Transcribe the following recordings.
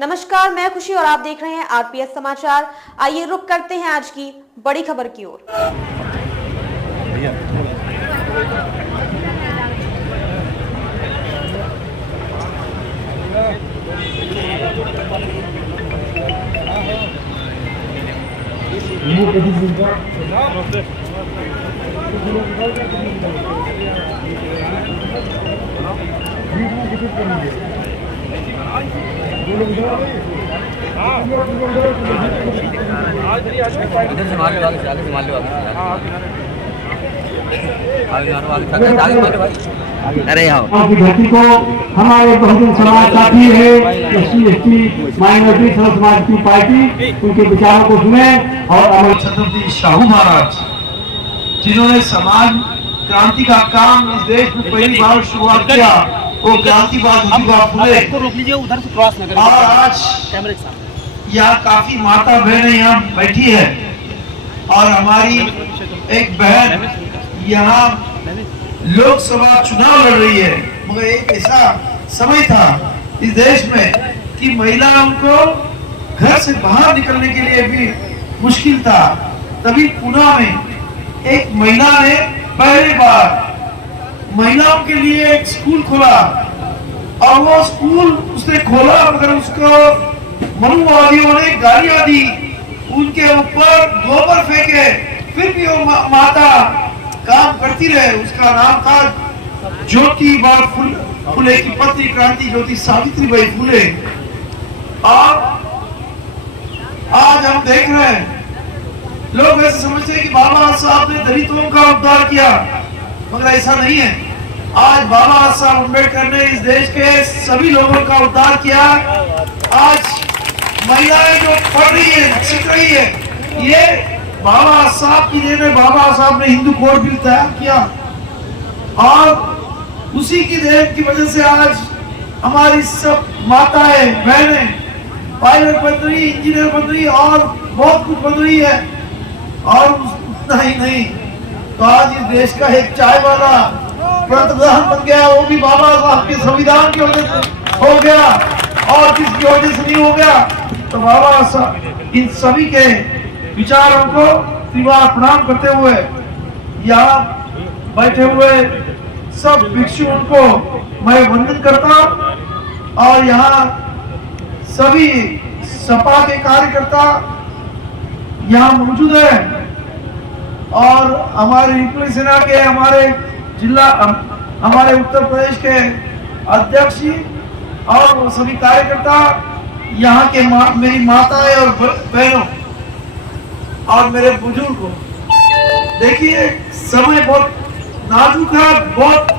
नमस्कार, मैं खुशी और आप देख रहे हैं आरपीएस समाचार। आइए रुक करते हैं आज की बड़ी खबर की ओर। अरे आपकी धरती को हमारे बहुजन समाज साथी है SC/ST माइनॉरिटी सर्व समाज की पार्टी उनके विचारों को सुने। और हमारे छत्रपति शाहू महाराज जिन्होंने समाज क्रांति का काम इस देश में पहली बार शुरुआत किया, वो क्रांतिवाद फुले। उधर से क्रॉस न करें। और आज यहाँ काफी माता बहनें यहाँ बैठी है और हमारी एक बहन यहाँ लोकसभा चुनाव लड़ रही है। मगर एक ऐसा समय था इस देश में कि महिलाओं को घर से बाहर निकलने के लिए भी मुश्किल था। तभी पुणे में एक महिला ने पहली बार महिलाओं के लिए एक स्कूल खोला और वो स्कूल उसने खोला, मगर उसको मनुवादियों ने गालियां दी, उनके ऊपर गोबर फेंके, फिर भी वो माता काम करती रहे। उसका नाम था ज्योतिबा फुले की पत्नी क्रांति ज्योति सावित्रीबाई फुले। और आज हम देख रहे हैं लोग ऐसे समझते हैं कि बाबा साहब ने दलितों का उद्धार किया, मगर ऐसा नहीं है। आज बाबा साहब अम्बेडकर ने इस देश के सभी लोगों का उद्धार किया। आज महिलाएं जो पढ़ रही है, सीख रही है, ये बाबा साहब की देन है। बाबा साहब ने हिंदू कोड बिल तैयार किया और उसी की देन की वजह से आज हमारी सब माताएं बहनें पायलट बन रही, इंजीनियर बन रही और बहुत कुछ बन रही है। और उतना ही नहीं तो आज इस देश का एक चाय वाला पंतप्रधान बन गया, वो भी बाबा साहब के संविधान की वजह से हो गया और किसकी वजह से नहीं हो गया। तो बाबा साहब इन सभी के विचारों को त्रिवार प्रणाम करते हुए यहाँ बैठे हुए सब भिक्षुओं को मैं वंदन करता हूँ। और यहाँ सभी सपा के कार्यकर्ता यहाँ मौजूद है और हमारे युक्ति सेना के हमारे जिला हमारे उत्तर प्रदेश के अध्यक्ष और सभी कार्यकर्ता यहाँ के मेरी माताएं और बहनों और मेरे बुजुर्ग। देखिए समय बहुत नाजुक है, बहुत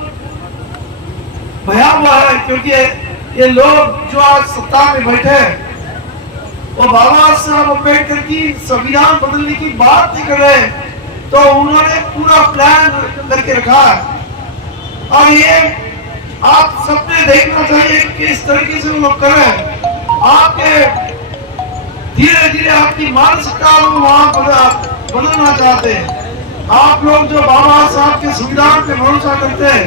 भयावह है, क्योंकि ये लोग जो आज सत्ता में बैठे वो बाबा साहब अम्बेडकर की संविधान बदलने की बात नहीं कर रहे, तो उन्होंने पूरा प्लान करके रखा है। और ये आप सबने देखना चाहिए कि इस तरीके से वो लोग कर रहे हैं। आपके धीरे धीरे आपकी मानसिकता वहां बदलना चाहते हैं। आप लोग जो बाबा साहब के संविधान पे भरोसा करते हैं,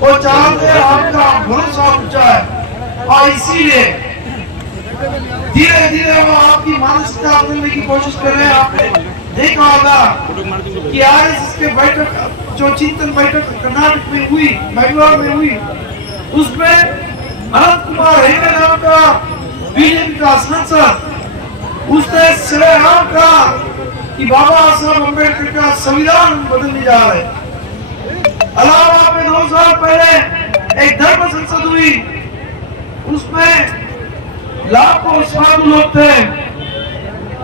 वो चाहते हैं आपका भरोसा उठ जाए और इसीलिए धीरे धीरे वो आपकी मानसिकता बदलने की कोशिश कर रहे हैं। आपने देखा होगा कि आरएसएस के बैठक जो चिंतन बैठक कर्नाटक में हुई, बेंगलोर में हुई, उसमें अनंत कुमार हेगड़े नाम का बीजेपी का सांसद उसने श्रेयाम कहा कि बाबा साहब अम्बेडकर का संविधान बदलने जा रहे हैं। इलाहाबाद में 2 साल पहले एक धर्म संसद हुई, उसमें लाखों साधु लोग थे।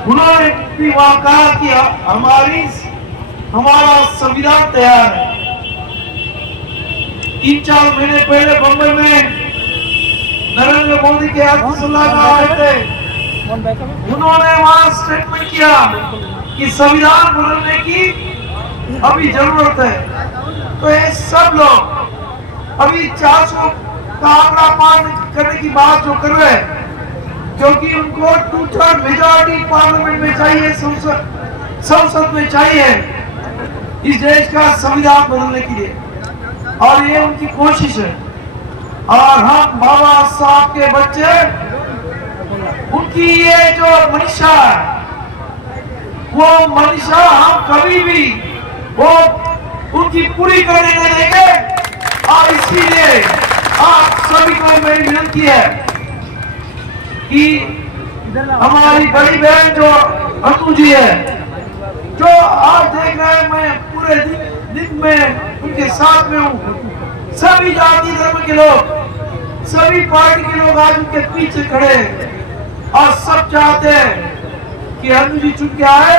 उन्होंने भी वहां कहा कि हमारा संविधान तैयार है। 3-4 महीने पहले बम्बई में नरेंद्र मोदी के आर्थिक सलाहकार आए थे, उन्होंने वहां स्टेटमेंट किया कि संविधान बदलने की अभी जरूरत है। तो ये सब लोग अभी 400 का आंकड़ा पार करने की बात जो कर रहे हैं, क्योंकि उनको 2/3 मेजॉरिटी पार्लियामेंट में चाहिए, संसद में चाहिए इस देश का संविधान बदलने के लिए, और ये उनकी कोशिश है। और हम बाबा साहब के बच्चे उनकी ये जो मनीषा है, वो मनीषा हम कभी भी वो उनकी पूरी करने नहीं देंगे। और इसीलिए आप सभी को मेरी विनती है कि हमारी बड़ी बहन जो अनु जी है, जो आज देख रहे हैं, मैं पूरे दिन में उनके साथ में हूँ। सभी जाति धर्म के लोग, सभी पार्टी के लोग आज उनके पीछे खड़े हैं और सब चाहते हैं कि अनु जी चुन के आए,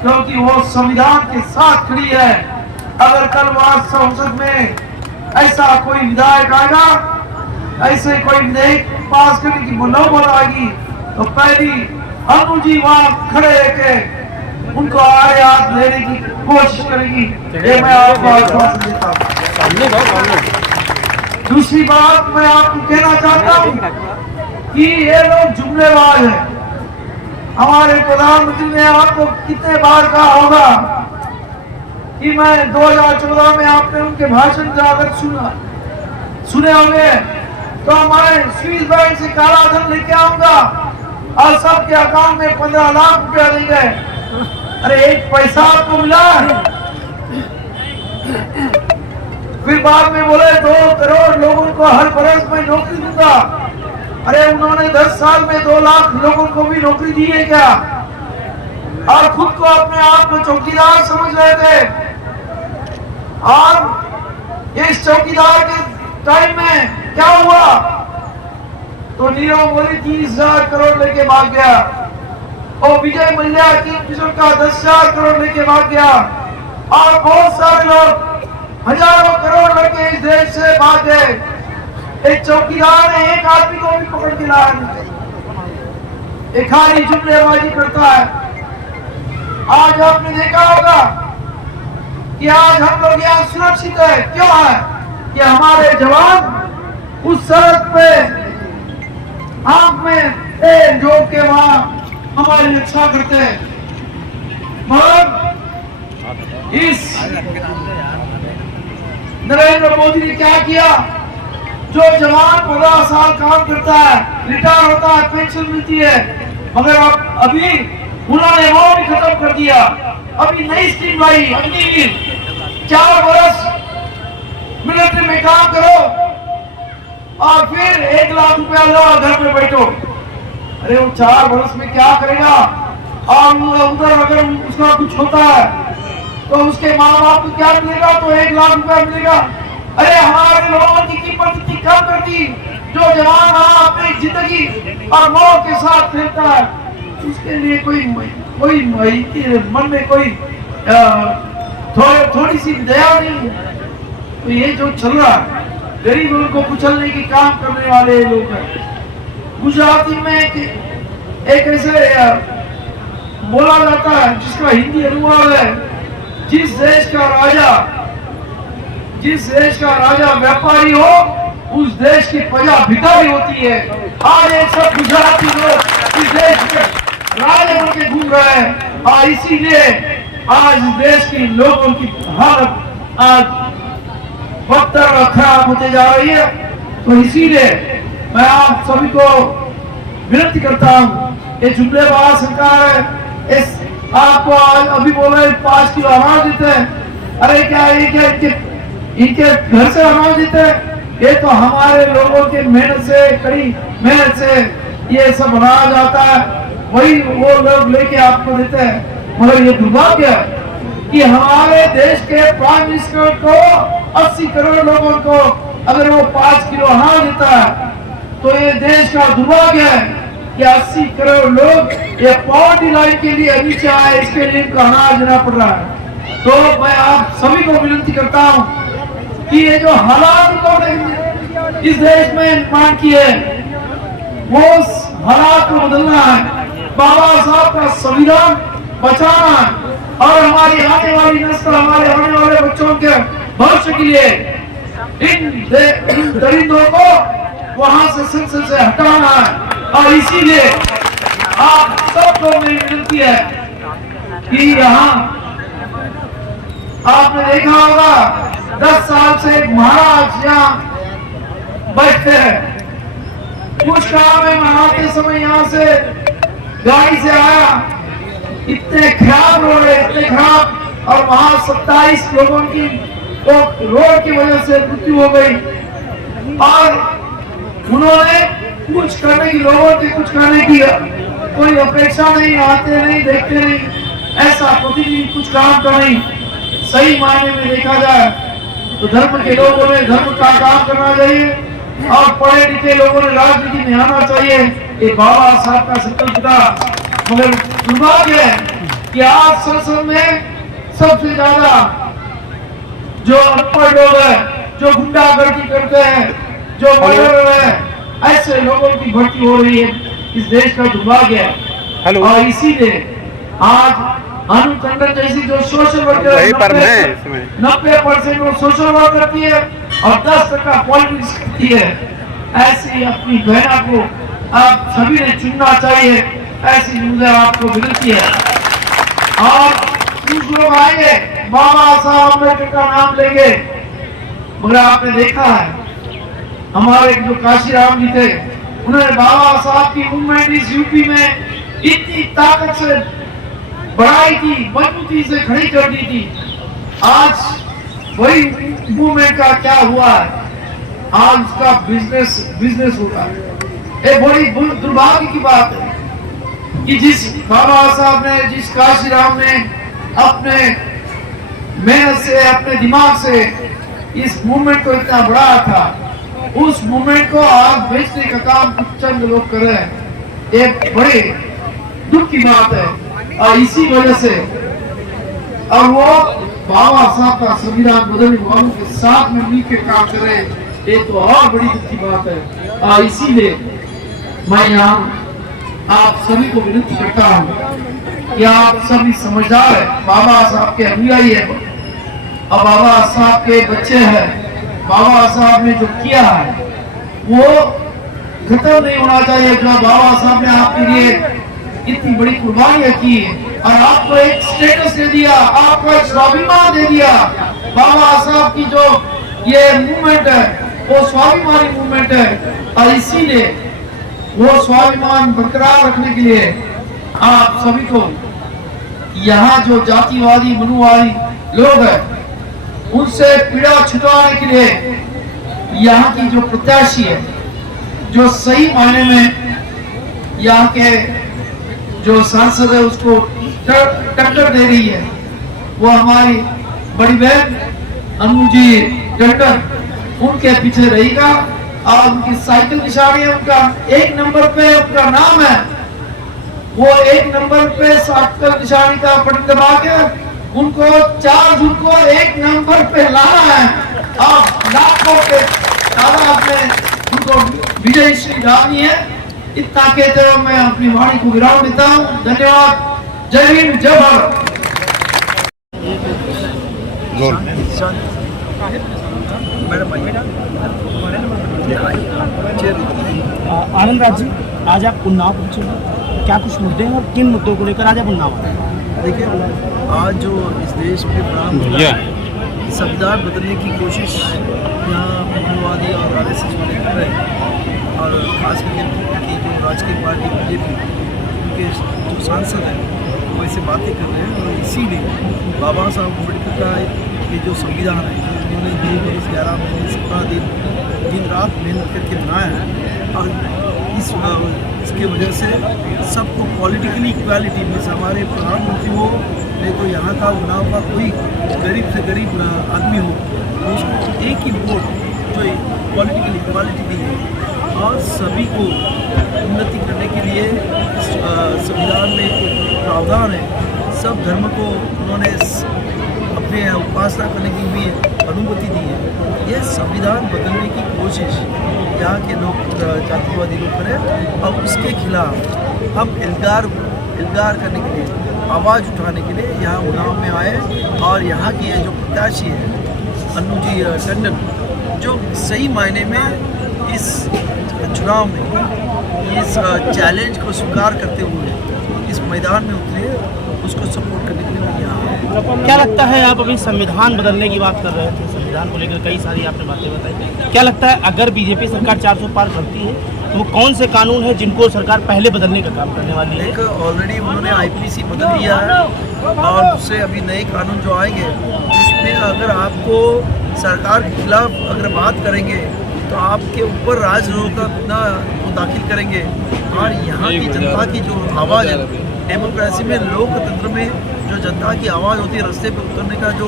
क्योंकि वो संविधान के साथ खड़ी है। अगर कल वहां संसद में ऐसा कोई विधायक आएगा, ऐसे कोई विधेयक पास करने की मनोबल आएगी, तो पहली अनु जी वहां खड़े रहकर उनको आड़े हाथ लेने की कोशिश करेगी। ये मैं आपको आश्वासन देता हूँ। दूसरी बात मैं आपको कहना चाहता हूँ कि ये लोग जुमलेबाज हैं। हमारे प्रधानमंत्री ने आपको कितने बार कहा होगा कि मैं 2014 में आपने उनके भाषण जाकर सुने होंगे, तो मैं स्विस बैंक से काला धन लेके आऊंगा और सबके अकाउंट में 15 लाख रुपया देंगे। अरे एक पैसा आपको मिला? फिर बाद में बोले 2 करोड़ लोगों को हर बरस में नौकरी दूंगा। अरे उन्होंने 10 साल में 2 लाख लोगों को भी नौकरी दी है क्या? और खुद को अपने आप में चौकीदार समझ रहे थे। और इस चौकीदार के टाइम में क्या हुआ? तो नीरव मोदी 30,000 करोड़ लेके भाग गया और विजय मल्ल्या किंगफिशर का 10,000 करोड़ लेके भाग गया और बहुत सारे लोग हजारों करोड़ लेके इस देश से भाग गए। एक चौकीदार ने एक आदमी को भी पकड़ के लाया नहीं। एक खाली जुमलेबाजी करता है। आज आपने देखा होगा कि आज हम लोग यहाँ सुरक्षित है। क्यों है? कि हमारे जवान उस सड़क पे आंख में तेल जोक के वहां हमारी रक्षा करते हैं। मगर इस नरेंद्र मोदी ने क्या किया? जो जवान 15 साल काम करता है, रिटायर होता है, पेंशन मिलती है, मगर अब अभी उन्होंने वो भी खत्म कर दिया। अभी नई स्कीम लाई, अग्निवीर, 4 वर्ष मिलिट्री में काम करो और फिर 1 लाख रुपया लो और घर में बैठो। अरे वो 4 वर्ष में क्या करेगा? और उधर अगर उसका कुछ होता है तो उसके माँ बाप को क्या मिलेगा? तो 1 लाख रुपया मिलेगा। अरे हमारे लोगों की कीमत इतनी कम कर दी। जो जवान अपनी जिंदगी और मौत के साथ खेलता है, उसके लिए कोई मन में कोई थोड़ी सी दया नहीं है। तो ये जो चल रहा है, गरीबों को कुचलने की काम करने वाले लोग हैं। गुजराती में एक ऐसे बोला जाता है जिसका हिंदी अनुवाद है, जिस देश का राजा व्यापारी हो, उस देश की प्रजा भिखारी होती है। आज एक सब गुजराती लोग इस देश के राजा बन के घूम रहे हैं और इसीलिए आज देश के लोगों की हालत आज बदतर और खराब होते जा रही है। तो इसीलिए मैं आप सभी को विनती करता हूँ, ये जुमलेबाज सरकार है। इस आपको अभी बोला 5 किलो अनाज देते हैं। अरे क्या ये क्या इनके घर से अनाज देते हैं? ये तो हमारे लोगों के मेहनत से, कड़ी मेहनत से ये सब अनाज आता है, वही वो लोग लेके आपको देते हैं। मगर ये दुर्भाग्य है कि हमारे देश के प्राइम मिनिस्टर को 80 करोड़ लोगों को अगर वो 5 किलो अनाज देता है, तो ये देश का दुर्भाग्य है कि 80 करोड़ लोग ये पॉवर्टी लाइन के लिए नीचे आए, इसके लिए इनको अनाज देना पड़ रहा है। तो मैं आप सभी को विनती करता हूँ कि ये जो हालात को इस देश में निर्माण किए, वो हालात को बदलना है। बाबा साहब का संविधान बचाना है और हमारी आने वाली नस्ल, हमारे आने वाले बच्चों के भविष्य के लिए इन दरिंदों को वहां से संसद से हटाना है। और इसीलिए आप सबको मेरी विनती है कि यहाँ आपने देखा होगा 10 साल से एक महाराज यहाँ बैठते हैं कुछ कहा मैं आते समय यहाँ से गाड़ी से आया, इतने खराब रोड है, इतने खराब, और वहां 27 लोगों की रोड की वजह से मृत्यु हो गई। और उन्होंने कुछ करने की, लोगों के कुछ करने की कोई अपेक्षा नहीं, आते नहीं, देखते नहीं, ऐसा प्रतिदिन कुछ काम कर नहीं। सही मायने में देखा जाए तो धर्म के लोगों ने धर्म का काम करना चाहिए और पढ़े लिखे लोगों ने राजनीति में आना चाहिए। ये बाबा साहब का संकल्प था। मगर दुर्भाग्य है कि आज संसद में सबसे ज्यादा जो अनपढ़ लोग हैं, जो गुंडागर्दी करते हैं, जो मर्डर है, ऐसे लोगों की भर्ती हो रही है। इस देश का दुर्भाग्य है। और इसीलिए आज अनु टंडन जैसी जो सोशल वर्कर 90% वो सोशल वर्क करती है और 10% पॉलिटिक्स करती है। ऐसी अपनी बहना को आप सभी ने चुनना चाहिए, ऐसी मुझे आपको विनती है। और कुछ लोग आएंगे, बाबा साहब अम्बेडकर का नाम लेंगे, मगर आपने देखा है हमारे जो काशीराम जी थे, उन्होंने बाबा साहब की मूवमेंट इस यूपी में इतनी ताकत से बढ़ाई थी, मजबूती से खड़ी कर दी थी। आज वही मूवमेंट का क्या हुआ है? आज उसका बिजनेस होता है। एक बड़ी दुर्भाग्य की बात है कि जिस बाबा साहब ने, जिस काशीराम ने अपने मेहनत से, अपने दिमाग से इस मूवमेंट को इतना बढ़ाया था, उस मूवमेंट को आज बेचने का काम कुछ चंद लोग कर रहे हैं। एक बड़े दुख की बात है। और इसी वजह से अब वो बाबा साहब का संविधान बदलने वालों के साथ में मिलकर काम कर रहे हैं, ये तो और बड़ी दुख की बात है। और इसीलिए मैं यहाँ आप सभी को विनती करता हूँ कि आप सभी समझदार है, बाबा साहब के अनुयायी है और बाबा साहब के बच्चे हैं। बाबा साहब ने जो किया है वो खत्म नहीं होना चाहिए। जो बाबा साहब ने आपके लिए इतनी बड़ी कुर्बानियां की और आपको एक स्टेटस दे दिया, आपको एक स्वाभिमान दे दिया। बाबा साहब की जो ये मूवमेंट है वो स्वाभिमानी मूवमेंट है और इसीलिए वो स्वाभिमान बरकरार रखने के लिए आप सभी को यहाँ जो जातिवादी मनुवादी लोग हैं उनसे पीड़ा छुटवाने के लिए यहाँ की जो प्रत्याशी है, जो सही मायने में यहाँ के जो सांसद है उसको टक्कर दे रही है, वो हमारी बड़ी बहन अनु जी टंडन, उनके पीछे रहेगा। और उनकी साइकिल निशानी है, उनका 1 नंबर पे उनका नाम है, वो 1 नंबर पे साइकिल निशानी का बटन दबा के उनको 4 जून को 1 नंबर पे लाना है और लाखों के तादाद में उनको विजय श्री डालनी है। इतना कहते हुए मैं अपनी वाणी को विराम देता हूँ। धन्यवाद। जय हिंद, जय भारत। आनंद राज जी, आज आप उन्नाव पहुंचे हैं, क्या कुछ मुद्दे हैं और किन मुद्दों को लेकर आज आप उन्नाव आए? देखिए, आज जो इस देश में संविधान बदलने की कोशिश यहाँ माओवादी और आरएसएस वाले कर रहे हैं और खास करके जो राजकीय पार्टी बीजेपी उनके जो सांसद हैं वो ऐसे बातें कर रहे हैं। और इसीलिए बाबा साहब अम्बेडकर का ये जो संविधान है, उन्होंने 11 महीने 17 दिन रात मेहनत करके बनाया है और इसके वजह से सबको पॉलिटिकली इक्वालिटी में हमारे प्रधानमंत्री हो नहीं तो यहाँ का उन्नाव का कोई गरीब से गरीब आदमी हो तो उसको एक ही वोट जो पॉलिटिकल इक्वालिटी दी है और सभी को उन्नति करने के लिए संविधान में प्रावधान है। सब धर्म को उन्होंने अपने उपासना करने की भी अनुमति दी है। ये संविधान बदलने की कोशिश यहाँ के लोग जातिवादी लोग करें और उसके खिलाफ हम इल्गार करने के लिए, आवाज़ उठाने के लिए यहाँ उन्नाव में आए और यहाँ की जो प्रत्याशी है अनु जी टंडन, जो सही मायने में इस चुनाव में इस चैलेंज को स्वीकार करते हुए इस मैदान में उतरे, उसको सपोर्ट करने के लिए यहाँ आए। क्या लगता है, आप अभी संविधान बदलने की बात कर रहे थे, संविधान को लेकर कई सारी आपने बातें बताई, क्या लगता है अगर बीजेपी सरकार 400 पार करती है तो वो कौन से कानून है जिनको सरकार पहले बदलने का काम करने वाली है? एक ऑलरेडी उन्होंने आईपीसी बदल दिया है और दूसरे अभी नए कानून जो आएंगे उसमें अगर आपको सरकार के खिलाफ अगर बात करेंगे तो आपके ऊपर राजद्रोह का गुना वो दाखिल करेंगे। और यहाँ की जनता की जो आवाज़ है, डेमोक्रेसी में, लोकतंत्र में जो जनता की आवाज़ होती है, रास्ते पर उतरने का जो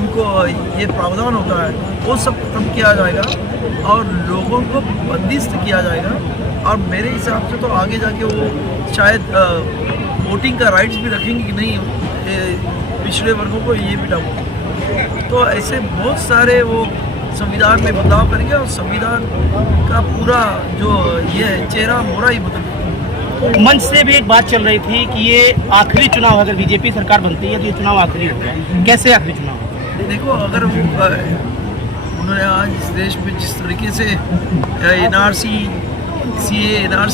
उनको ये प्रावधान होता है, वो सब खत्म किया जाएगा और लोगों को बंदिस्त किया जाएगा। और मेरे हिसाब से तो आगे जाके वो शायद वोटिंग का राइट्स भी रखेंगे कि नहीं, पिछड़े वर्गों को ये भी डाउट। तो ऐसे बहुत सारे वो संविधान में बदलाव करेंगे और संविधान का पूरा जो ये है चेहरा मोहरा ही बदल। मंच से भी एक बात चल रही थी कि ये आखिरी चुनाव, अगर बीजेपी सरकार बनती है तो ये चुनाव आखिरी होगा। कैसे आखिरी चुनाव? देखो, अगर उन्होंने आज इस देश में जिस तरीके से एनआरसी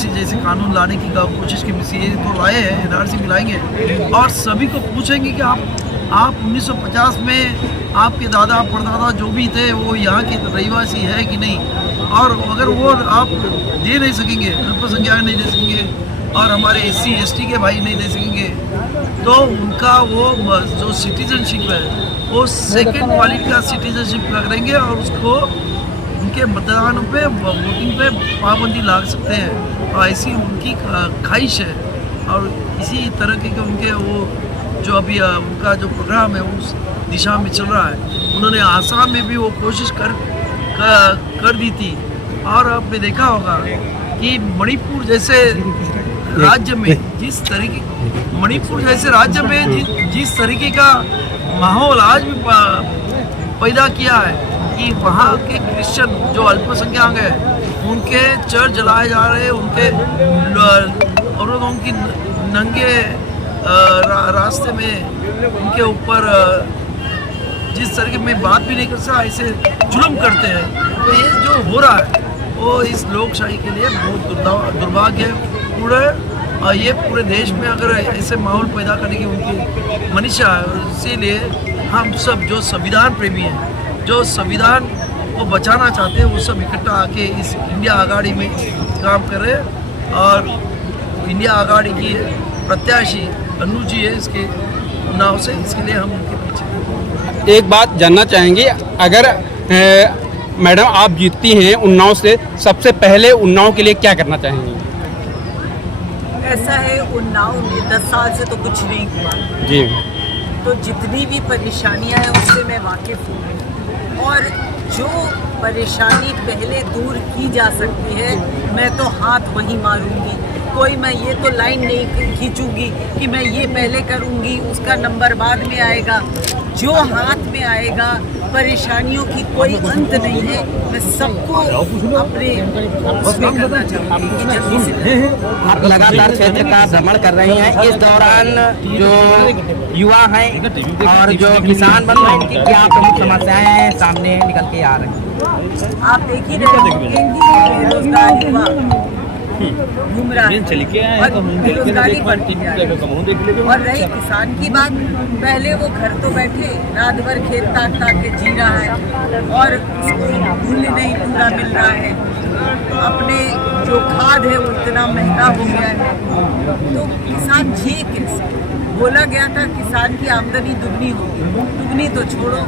जैसे कानून लाने की कोशिश की, सीए तो लाए हैं, एनआरसी भी लाएंगे और सभी को पूछेंगे कि आप 1950 में आपके दादा परदादा जो भी थे वो यहाँ के रहिवासी है कि नहीं, और अगर वो आप दे नहीं सकेंगे, अल्पसंख्यक नहीं दे सकेंगे और हमारे SC ST के भाई नहीं दे सकेंगे, तो उनका वो जो सिटीजनशिप है वो सेकेंड क्वालिटी का सिटीजनशिप करेंगे और उसको उनके मतदानों पे, वोटिंग पे पाबंदी ला सकते हैं। और ऐसी उनकी ख्वाहिश है और इसी तरह के उनके वो जो अभी उनका जो प्रोग्राम है उस दिशा में चल रहा है। उन्होंने आसाम में भी वो कोशिश कर दी थी और आपने देखा होगा कि मणिपुर जैसे राज्य में जिस तरीके का माहौल आज भी पैदा किया है कि वहाँ के क्रिश्चियन जो अल्पसंख्यक हैं उनके चर्च जलाए जा रहे हैं, उनके औरतों की नंगे रास्ते में उनके ऊपर जिस तरीके में बात भी नहीं कर सकता ऐसे जुल्म करते हैं। तो ये जो हो रहा है वो इस लोकशाही के लिए बहुत दुर्भाग्यपूर्ण है और ये पूरे देश में अगर ऐसे माहौल पैदा करने की उनकी मनीषा है। इसीलिए हम सब जो संविधान प्रेमी हैं, जो संविधान को बचाना चाहते हैं, वो सब इकट्ठा आके इस इंडिया आघाड़ी में काम कर रहे हैं और इंडिया आघाड़ी की प्रत्याशी अन्नू जी है इसके नाव से, इसके लिए हम उनके पीछे। एक बात जानना चाहेंगे, अगर मैडम आप जीतती हैं उन्नाव से, सबसे पहले उन्नाव के लिए क्या करना चाहेंगी? ऐसा है, उन्नाव में 10 साल से तो कुछ नहीं हुआ जी, तो जितनी भी परेशानियां हैं उससे मैं वाकिफ़ हूँ और जो परेशानी पहले दूर की जा सकती है मैं तो हाथ वहीं मारूंगी। कोई मैं ये तो लाइन नहीं खींचूंगी कि मैं ये पहले करूंगी उसका नंबर बाद में आएगा। जो हाथ में आएगा, परेशानियों की कोई अंत नहीं है, मैं सबको अपने उसमें करना चाहूँगी कि जल्दी से। आप लगातार क्षेत्र का भ्रमण कर रहे हैं, इस दौरान जो युवा हैं और जो किसान बंधु हैं, इनकी क्या प्रमुख समस्याएं सामने निकल के आ रही हैं? आप देख ही रहे हैं कि बेरोजगार युवा घूम रहा है और बेरोजगारी बढ़ती जा रही है। और रही किसान की बात, पहले वो घर तो बैठे रात भर खेत ताक के जी रहा है और उसको मूल्य नहीं पूरा मिल रहा है, अपने जो खाद है वो इतना महंगा हो गया है, तो किसान जिए कैसे? बोला गया था किसान की आमदनी दुगनी होगी, दुगनी तो छोड़ो,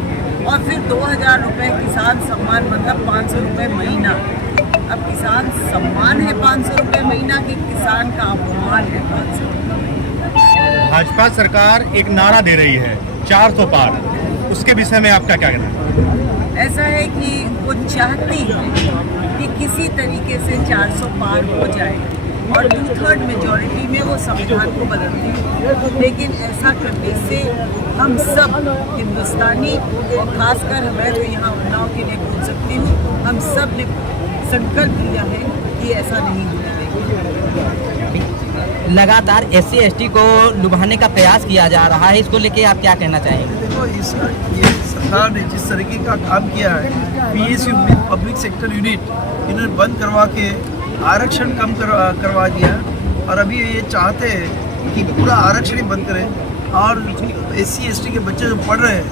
और फिर 2000 रुपये किसान सम्मान मतलब 500 रुपये महीना। अब किसान सम्मान है 500 रुपये महीना कि किसान का अपमान है 500 रुपये? भाजपा सरकार एक नारा दे रही है 400 पार, उसके विषय में आपका क्या कहना है? ऐसा है कि वो चाहती है कि किसी तरीके से 400 पार हो जाए और 2/3 मेजॉरिटी में वो संविधान को बदल दें, लेकिन ऐसा करने से हम सब हिंदुस्तानी और खासकर मैं तो यहाँ उन्नाव के लिए बोल सकती हूँ, हम सब ने संकल्प लिया है कि ऐसा नहीं होने देंगे। लगातार SC ST को लुभाने का प्रयास किया जा रहा है, इसको लेके आप क्या कहना चाहेंगे? देखो, ये सरकार ने जिस तरीके का काम किया है, PSU पब्लिक सेक्टर यूनिट इन्होंने बंद करवा के आरक्षण कम करवा दिया और अभी ये चाहते हैं कि पूरा आरक्षण ही बंद करें और SC ST के बच्चे जो पढ़ रहे हैं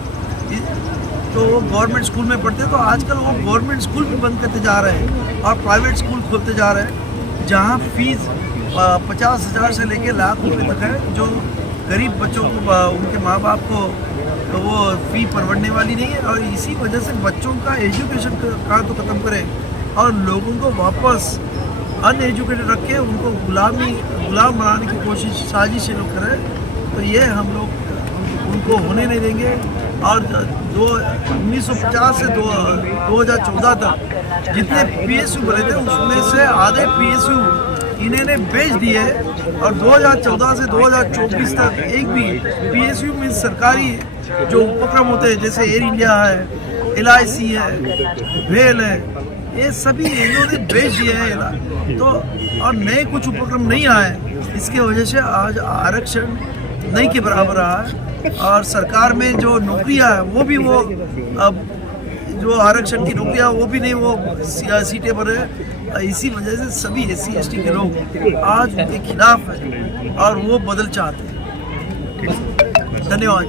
तो वो गवर्नमेंट स्कूल में पढ़ते हैं, तो आजकल वो गवर्नमेंट स्कूल भी बंद करते जा रहे हैं और प्राइवेट स्कूल खोलते जा रहे हैं। जहाँ फीस 50,000 से लेके लाख रुपए तक है, जो गरीब बच्चों को उनके माँ बाप को तो वो फी परवड़ने वाली नहीं है। और इसी वजह से बच्चों का एजुकेशन का तो ख़त्म करें और लोगों को वापस अनएजुकेटेड रख के उनको गुलाम बनाने की कोशिश साजिश लोग करें, तो ये हम लोग उनको होने नहीं देंगे। और 1950 से 2014 तक जितने PSU बने थे उसमें से आधे PSU इन्होंने बेच दिए, और 2014 से 2024 तक एक भी PSU में सरकारी जो उपक्रम होते हैं जैसे एयर इंडिया है, LIC है, भेल है, ये सभी इन्होंने बेच दिए हैं। तो और नए कुछ उपक्रम नहीं आए, इसके वजह से आज आरक्षण नहीं के बराबर रहा है। और सरकार में जो नौकरियां है वो भी वो अब जो आरक्षण की नौकरियां वो भी नहीं वो सीटें भरे। इसी वजह से सभी SC ST के लोग आज उनके खिलाफ हैं और वो बदल चाहते हैं। धन्यवाद।